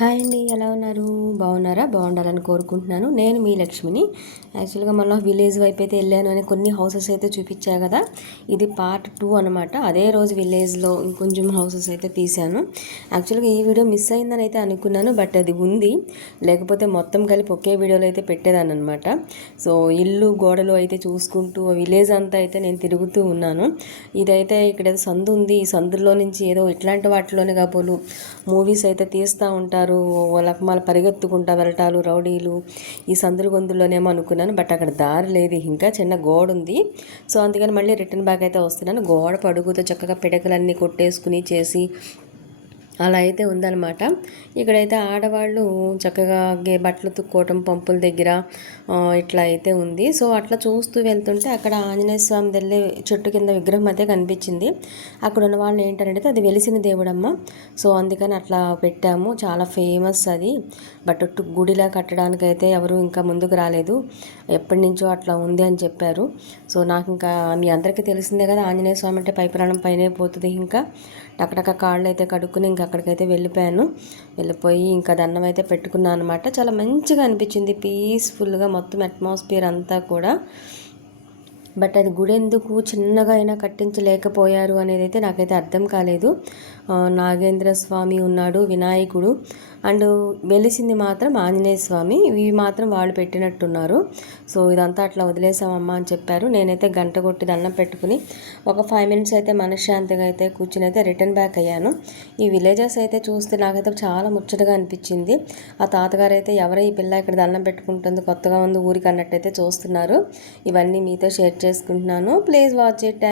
Hi అండి ఎలా ఉన్నారు? బాగున్నారా? బాగుండాలని కోరుకుంటున్నాను. నేను మీ లక్ష్మిని. యాక్చువల్గా మళ్ళీ విలేజ్ వైపు అయితే వెళ్ళాను అని కొన్ని హౌసెస్ అయితే చూపించా కదా. ఇది పార్ట్ టూ అనమాట అదే రోజు విలేజ్లో ఇంకొంచెం హౌసెస్ అయితే తీశాను. యాక్చువల్గా ఈ వీడియో మిస్ అయిందని అయితే అనుకున్నాను బట్ అది ఉంది. లేకపోతే మొత్తం కలిపి ఒకే వీడియోలో అయితే పెట్టేదాన్ని అనమాట సో ఇల్లు గోడలు అయితే చూసుకుంటూ విలేజ్ అంతా అయితే నేను తిరుగుతూ ఉన్నాను. ఇదైతే ఇక్కడ ఏదో సందు ఉంది. ఈ సందులో నుంచి ఏదో ఇట్లాంటి వాటిలోనే కాబోలు మూవీస్ అయితే తీస్తూ ఉంటారు. వాళ్ళకి మళ్ళీ పరిగెత్తుకుంటా వెళ్ళటాలు రౌడీలు ఈ సందులు గొంతుల్లోనేమో అనుకున్నాను బట్ అక్కడ దారి లేదు. ఇంకా చిన్న గోడ ఉంది సో అందుకని మళ్ళీ రిటర్న్ బ్యాక్ అయితే వస్తున్నాను. గోడ పడుగుతో చక్కగా పిడకలన్నీ కొట్టేసుకుని చేసి అలా అయితే ఉందన్నమాట. ఇక్కడైతే ఆడవాళ్ళు చక్కగా గే బట్టలు తుక్కోవటం పంపుల దగ్గర ఇట్లా అయితే ఉంది. సో అట్లా చూస్తూ వెళ్తుంటే అక్కడ ఆంజనేయ స్వామి వెళ్ళే చెట్టు కింద విగ్రహం అయితే కనిపించింది. అక్కడ ఉన్న వాళ్ళు ఏంటంటే అది వెలిసిన దేవుడమ్మ. సో అందుకని అట్లా పెట్టాము. చాలా ఫేమస్ అది. బట్ గుడిలా కట్టడానికి అయితే ఎవరు ఇంకా ముందుకు రాలేదు. ఎప్పటి నుంచో అట్లా ఉంది అని చెప్పారు. సో నాకు ఇంకా మీ అందరికీ తెలిసిందే కదా ఆంజనేయ స్వామి అంటే పై ప్రాణం పైనే పోతుంది ఇంకా. టకటక కాళ్ళు అయితే కడుక్కుని ఇంకా అక్కడికైతే వెళ్ళిపోయాను. వెళ్ళిపోయి ఇంకా దండం అయితే పెట్టుకున్నాను అనమాట చాలా మంచిగా అనిపించింది. పీస్ఫుల్గా మొత్తం అట్మాస్ఫియర్ అంతా కూడా. బట్ అది గుడి ఎందుకు చిన్నగా అయినా కట్టించలేకపోయారు అనేది అయితే నాకైతే అర్థం కాలేదు. నాగేంద్ర స్వామి ఉన్నాడు వినాయకుడు. అండ్ వెలిసింది మాత్రం ఆంజనేయ స్వామి. ఇవి మాత్రం వాళ్ళు పెట్టినట్టున్నారు. సో ఇదంతా అట్లా వదిలేసామమ్మా అని చెప్పారు. నేనైతే గంట కొట్టి దండం పెట్టుకుని ఒక ఫైవ్ మినిట్స్ అయితే మనశ్శాంతిగా అయితే కూర్చుని అయితే రిటర్న్ బ్యాక్ అయ్యాను. ఈ విలేజెస్ అయితే చూస్తే నాకైతే చాలా ముచ్చటగా అనిపించింది. ఆ తాతగారు అయితే ఎవరో ఈ పిల్ల ఇక్కడ దండం పెట్టుకుంటుంది? కొత్తగా ఉంది ఊరికి అన్నట్టయితే చూస్తున్నారు. ఇవన్నీ మీతో షేర్ చేసుకుంటున్నాను. Please watch it